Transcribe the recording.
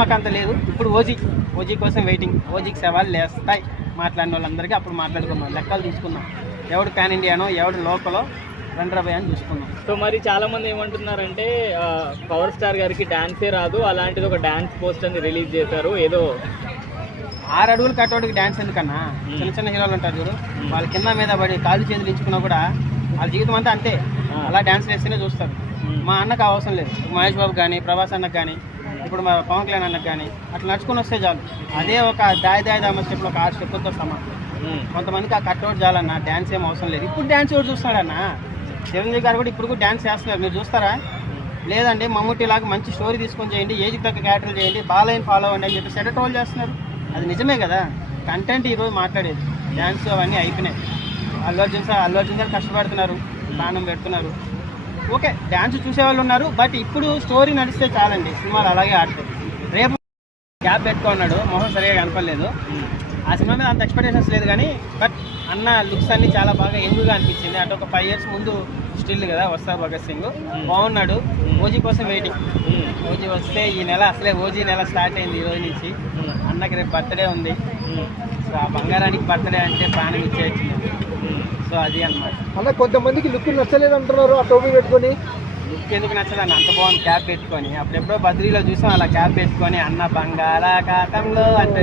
మాకు అంత లేదు. ఇప్పుడు ఓజీ కోసం వెయిటింగ్. ఓజీకి సవాళ్ళు లేస్తాయి మాట్లాడిన వాళ్ళందరికీ. అప్పుడు మాట్లాడుకున్నాం, లెక్కలు తీసుకున్నాం, ఎవడు పాన్ ఇండియానో ఎవడు లోకలో రండ్రబాయ్ అని చూసుకున్నాం. సో మరి చాలా మంది ఏమంటున్నారంటే పవర్ స్టార్ గారికి డాన్సే రాదు, అలాంటిది ఒక డాన్స్ పోస్ట్ అని రిలీజ్ చేశారు. ఏదో 6 అడుగులు కట్టోడికి డాన్స్ ఎందుకన్నా? చిన్న చిన్న హీరోలు ఉంటారు చూడు, వాళ్ళ కింద మీద పడి కాళ్ళు చేతులు ఇచ్చుకున్నా కూడా వాళ్ళ జీవితం అంతా అంతే, అలా డాన్స్ వేస్తేనే చూస్తారు. మా అన్నకు అవసరం లేదు. మహేష్ బాబు కానీ, ప్రభాస్ అన్నకు కానీ, ఇప్పుడు మా పవన్ కళ్యాణ్ అన్నకు కానీ అట్లా నడుచుకుని వస్తే చాలు. అదే ఒక దామ స్టెప్లో ఒక 6 స్టెప్పులతో సమానం. కొంతమందికి ఆ కట్అవుట్ చాలన్నా, డ్యాన్స్ ఏం అవసరం లేదు. ఇప్పుడు డ్యాన్స్ ఎవరు చూస్తున్నాడన్నా? చిరంజీవి గారు కూడా ఇప్పుడు కూడా డ్యాన్స్ చేస్తున్నారు, మీరు చూస్తారా? లేదండి మమ్ముట్టి లాగా మంచి స్టోరీ తీసుకొని చేయండి, ఏజ్ తగ్గ క్యారెక్టర్లు చేయండి, బాలయ్యని ఫాలో అవ్వండి అని చెప్పి సెట ట్రోల్ చేస్తున్నారు. అది నిజమే కదా, కంటెంట్ ఈరోజు మాట్లాడేది. డ్యాన్స్ అవన్నీ అయిపోయినాయి. అల్లు అర్జున్ గారు కష్టపడుతున్నారు, ప్రాణం పెడుతున్నారు. ఓకే, డ్యాన్స్ చూసేవాళ్ళు ఉన్నారు, బట్ ఇప్పుడు స్టోరీ నడిస్తే చాలండి, సినిమాలు అలాగే ఆడతాయి. రేపు క్యాప్ పెట్టుకున్నాడు, మొహం సరిగా కనపడలేదు. ఆ సినిమా మీద అంత ఎక్స్పెక్టేషన్స్ లేదు కానీ, బట్ అన్న లుక్స్ అన్ని చాలా బాగా యంగ్గా అనిపించింది. అంటే ఒక 5 years ముందు స్టిల్ కదా వస్తారు భగత్ సింగ్, బాగున్నాడు. ఓజీ కోసం వెయిటింగ్. ఓజీ వస్తే ఈ నెల అసలే ఓజీ నెల స్టార్ట్ అయింది ఈ రోజు నుంచి. అన్నకి రేపు బర్త్డే ఉంది. సో ఆ బంగారానికి బర్త్డే అంటే ప్రాణం ఇచ్చేయచ్చు. సో అది అన్నమాట. అలా కొంతమందికి లుక్ నచ్చలేదు అంటున్నారు, ఆ టోపీ పెట్టుకొని. లుక్ ఎందుకు నచ్చదన్న? అంత బాగుంది క్యాప్ పెట్టుకొని. అప్పుడెప్పుడో బద్రీలో చూసాం అలా క్యాప్ పెట్టుకొని, అన్న బంగాళాఖాతంలో అంటే